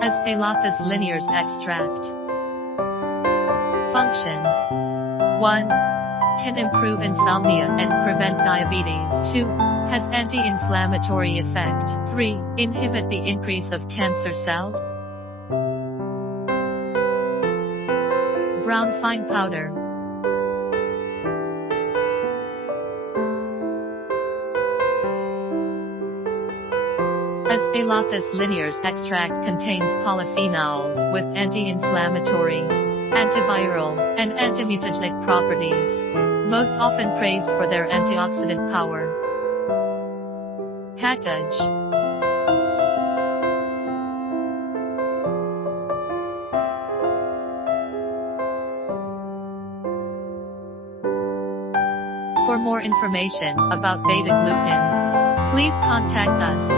Aspalathus Linears Extract. Function: 1. Can improve insomnia and prevent diabetes. 2. Has anti-inflammatory effect. 3. Inhibit the increase of cancer cells. Brown fine powder. Aspalathus Linears Extract contains polyphenols with anti-inflammatory, antiviral, and antimutagenic properties, most often praised for their antioxidant power. Package. For more information about beta-glucan, please contact us.